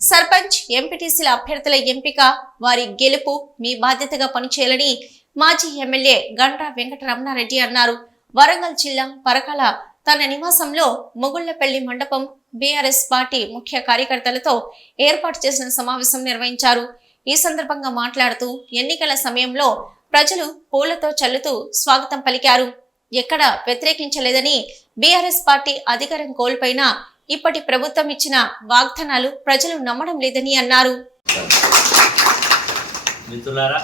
సర్పంచ్ ఎంపీటీసీల అభ్యర్థుల ఎంపిక వారి గెలుపు మీ బాధ్యతగా పనిచేయాలని మాజీ ఎమ్మెల్యే గంటా వెంకటరమణారెడ్డి అన్నారు. వరంగల్ జిల్లా పరకాల తన నివాసంలో మొగుళ్లపల్లి మండపం బీఆర్ఎస్ పార్టీ ముఖ్య కార్యకర్తలతో ఏర్పాటు చేసిన సమావేశం నిర్వహించారు. ఈ సందర్భంగా మాట్లాడుతూ ఎన్నికల సమయంలో ప్రజలు పూలతో చల్లుతూ స్వాగతం పలికారు. ఎక్కడ వ్యతిరేకించలేదని, బీఆర్ఎస్ పార్టీ అధికారం కోల్పోయినా ఇప్పటి ప్రభుత్వం ఇచ్చిన వాగ్దానాలు ప్రజలు నమ్మడం లేదని అన్నారు. మిత్రులారా,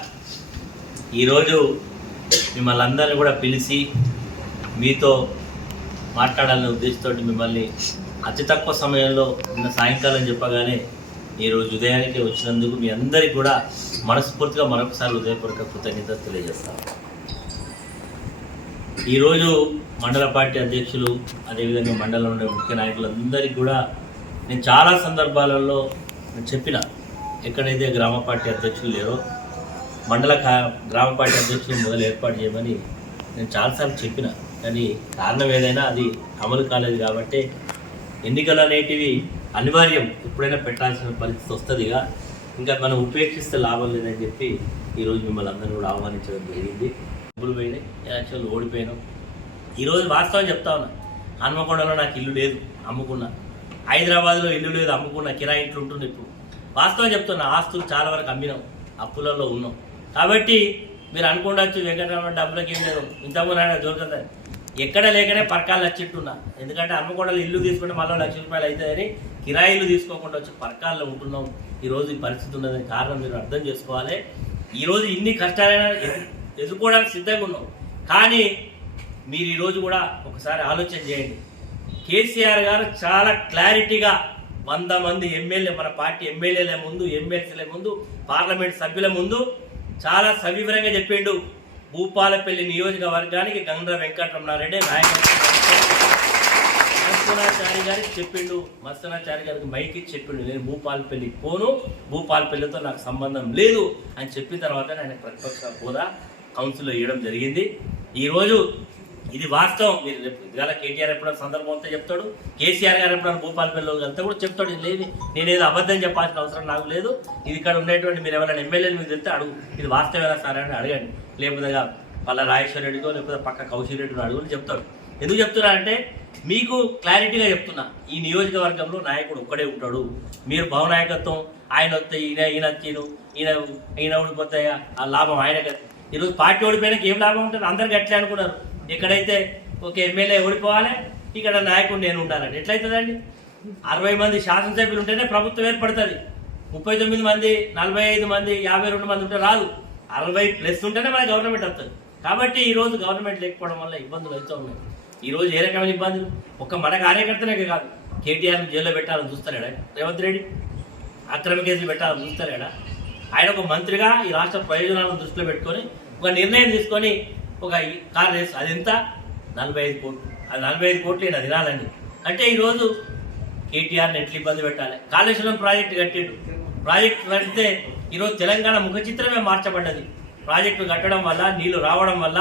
ఈరోజు మిమ్మల్ని అందరినీ కూడా పిలిచి మీతో మాట్లాడాలనే ఉద్దేశంతో మిమ్మల్ని అతి తక్కువ సమయంలో నిన్న సాయంకాలం చెప్పగానే ఈరోజు ఉదయానికి వచ్చినందుకు మీ అందరికీ కూడా మనస్ఫూర్తిగా మరొకసారి హృదయపూర్వక కృతజ్ఞతలు తెలియజేస్తాను. ఈరోజు మండల పార్టీ అధ్యక్షులు, అదేవిధంగా మండలంలో ఉండే ముఖ్య నాయకులందరికీ కూడా నేను చాలా సందర్భాలలో చెప్పిన, ఎక్కడైతే గ్రామ పార్టీ అధ్యక్షులు లేరో మండల గ్రామ పార్టీ అధ్యక్షులు మొదలు ఏర్పాటు చేయమని నేను చాలాసార్లు చెప్పిన. కానీ కారణం ఏదైనా అది అమలు కాలేదు కాబట్టి ఎన్నికలు అనేటివి అనివార్యం, ఎప్పుడైనా పెట్టాల్సిన పరిస్థితి వస్తుందిగా, ఇంకా మనం ఉపేక్షిస్తే లాభం లేదని చెప్పి ఈరోజు మిమ్మల్ని అందరూ కూడా ఆహ్వానించడం జరిగింది. డబ్బులు పోయినాయి, యాక్చువల్ ఓడిపోయినాం. ఈరోజు వాస్తవం చెప్తా ఉన్నా, హన్మకొండలో నాకు ఇల్లు లేదు, అమ్ముకున్నా. హైదరాబాద్లో ఇల్లు లేదు, అమ్ముకున్నా. కిరాయి ఇంట్లో ఉంటుంది. ఇప్పుడు వాస్తవం చెప్తున్నా, ఆస్తులు చాలా వరకు అమ్మినాం, అప్పులలో ఉన్నాం. కాబట్టి మీరు అనుకోవచ్చు వెంకటరమణ డబ్బులకి ఏం లేదు, ఇంతకుముందు దొరకదు. ఎక్కడ లేకనే పరకాలు నచ్చిట్టున్నా. ఎందుకంటే హన్మకొండలో ఇల్లు తీసుకుంటే మళ్ళీ ₹1,00,000 అవుతుందని కిరాయిలు తీసుకోకుండా వచ్చి పరకాల్లో ఉంటున్నాం. ఈరోజు ఈ పరిస్థితి ఉన్నదని కారణం మీరు అర్థం చేసుకోవాలి. ఈరోజు ఇన్ని కష్టాలైనా ఎదుర్కోవడానికి సిద్ధంగా ఉన్నాం. కానీ మీరు ఈరోజు కూడా ఒకసారి ఆలోచన చేయండి. కేసీఆర్ గారు చాలా క్లారిటీగా 100 మంది ఎమ్మెల్యే, మన పార్టీ ఎమ్మెల్యేల ముందు, ఎమ్మెల్సీల ముందు, పార్లమెంట్ సభ్యుల ముందు చాలా సవివరంగా చెప్పిండు. భూపాలపల్లి నియోజకవర్గానికి గండ్ర వెంకటరమణారెడ్డి నాయకత్వం మస్తనాచారి గారికి చెప్పిండు. మస్తనాచారి గారికి మైకి చెప్పిండు, నేను భూపాలపల్లి పోను, భూపాలపల్లితో నాకు సంబంధం లేదు అని చెప్పిన తర్వాత ఆయన ప్రతిపక్ష హోదా కౌన్సిల్లో ఇవ్వడం జరిగింది. ఈరోజు ఇది వాస్తవం. మీరు ఇవాళ కేటీఆర్ ఎప్పుడైనా సందర్భం అంతా చెప్తాడు, కేసీఆర్ గారు ఎప్పుడైనా భూపాలపల్లిలో అంతా కూడా చెప్తాడు. ఇది లేదు, నేనేదో అబద్ధం చెప్పాల్సిన అవసరం నాకు లేదు. ఇది ఇక్కడ ఉండేటువంటి మీరు ఎవరైనా ఎమ్మెల్యేలు మీకు చెప్తే అడుగు, ఇది వాస్తవేనా సార్ అని అడగండి. లేకపోతే పల్ల రాజేశ్వర రెడ్డితో, లేకపోతే పక్క కౌశిక్ రెడ్డిని అడుగుని చెప్తాడు. ఎందుకు చెప్తున్నా అంటే మీకు క్లారిటీగా చెప్తున్నా, ఈ నియోజకవర్గంలో నాయకుడు ఒక్కడే ఉంటాడు. మీరు భవనాయకత్వం ఆయన వస్తే ఈయన ఓడిపోతే ఆ లాభం ఆయనకి. ఈరోజు పార్టీ ఓడిపోయినాక ఏం లాభం ఉంటుంది? అందరికి అట్లే అనుకున్నారు. ఎక్కడైతే ఒక ఎమ్మెల్యే ఓడిపోవాలి, ఇక్కడ నాయకుడు నేను ఉండాలని ఎట్లయితుందండి? 60 మంది శాసనసభ్యులు ఉంటేనే ప్రభుత్వం ఏర్పడుతుంది. 39 మంది, 45 మంది, 52 మంది ఉంటే రాదు. 60+ ఉంటేనే మన గవర్నమెంట్ వస్తుంది. కాబట్టి ఈరోజు గవర్నమెంట్ లేకపోవడం వల్ల ఇబ్బందులు అవుతూ ఉన్నాయి. ఈరోజు ఏ రకమైన ఇబ్బందులు? ఒక్క మన కార్యకర్తనే కాదు, కేటీఆర్ని జైల్లో పెట్టాలని చూస్తాడా రేవంత్ రెడ్డి? అక్రమ కేసులు పెట్టాలని చూస్తాడా ఆయన? ఒక మంత్రిగా ఈ రాష్ట్ర ప్రయోజనాలను దృష్టిలో పెట్టుకొని ఒక నిర్ణయం తీసుకొని ఒక కార్ రేసు, అది ఎంత? 45 కోట్లు. అది 45 కోట్లు అది తినాలండి. అంటే ఈరోజు కేటీఆర్ని ఎట్లా ఇబ్బంది పెట్టాలి? కాళేశ్వరం ప్రాజెక్టు కట్టిండు. ప్రాజెక్టు కడితే ఈరోజు తెలంగాణ ముఖ చిత్రమే మార్చబడ్డది. ప్రాజెక్టు కట్టడం వల్ల, నీళ్లు రావడం వల్ల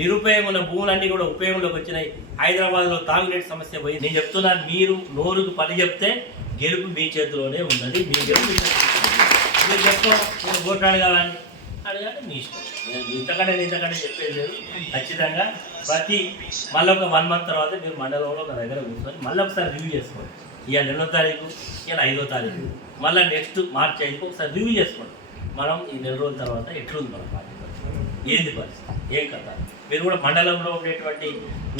నిరుపయోగం ఉన్న భూములన్నీ కూడా ఉపయోగంలోకి వచ్చినాయి. హైదరాబాద్లో తాగునీటి సమస్య పోయి. నేను చెప్తున్నాను, మీరు నోరుకు పని చెప్తే గెలుపు మీ చేతిలోనే ఉన్నది. మీ గెలుపు మీరు చెప్తాం, నేను ఓటాడు కావాలని అడగాలి, మీ ఇష్టం. నేను ఇంతకంటే చెప్పేది లేదు. ఖచ్చితంగా మళ్ళీ ఒక 1 మంత్ తర్వాత మీరు మండలంలో ఒక దగ్గర కూర్చొని మళ్ళీ ఒకసారి రివ్యూ చేసుకోండి. ఇవాళ 2వ తారీఖు, ఇవాళ 5వ తారీఖు, మళ్ళీ నెక్స్ట్ మార్చ్ 5కు ఒకసారి రివ్యూ చేసుకోండి. మనం ఈ 4 రోజుల తర్వాత ఎట్లుంది మన పార్టీ పరిస్థితి, ఏంది పరిస్థితి, ఏం కథ. మీరు కూడా మండలంలో ఉండేటువంటి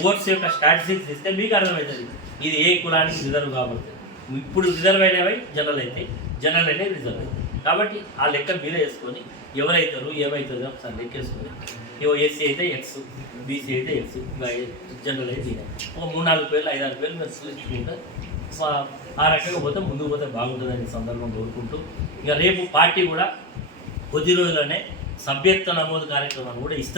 ఓట్స్ యొక్క స్టాటిస్టిక్స్ ఇస్తే మీకు అర్థమవుతుంది ఇది ఏ కులానికి రిజర్వ్ కాబట్టి. ఇప్పుడు రిజర్వ్ అయినవి జనరల్ అయితే, జనరల్ అయినవి రిజర్వ్ అయితే. కాబట్టి ఆ లెక్క మీరే వేసుకొని ఎవరైతారు ఏమవుతుందో ఒకసారి లెక్కేసుకొని, ఎస్సీ అయితే ఎక్స్, బీసీ అయితే ఎక్స్, జనరల్ అయితే ఒక 3-4 పేర్లు 5-6 పేర్లు మీరు సూచించుకుంటే ఆ రకంగా పోతే ముందుకు పోతే బాగుంటుందని సందర్భం కోరుకుంటూ, ఇక రేపు పార్టీ కూడా కొద్ది రోజుల్లోనే సభ్యత్వ నమోదు కార్యక్రమాన్ని కూడా ఇస్తారు.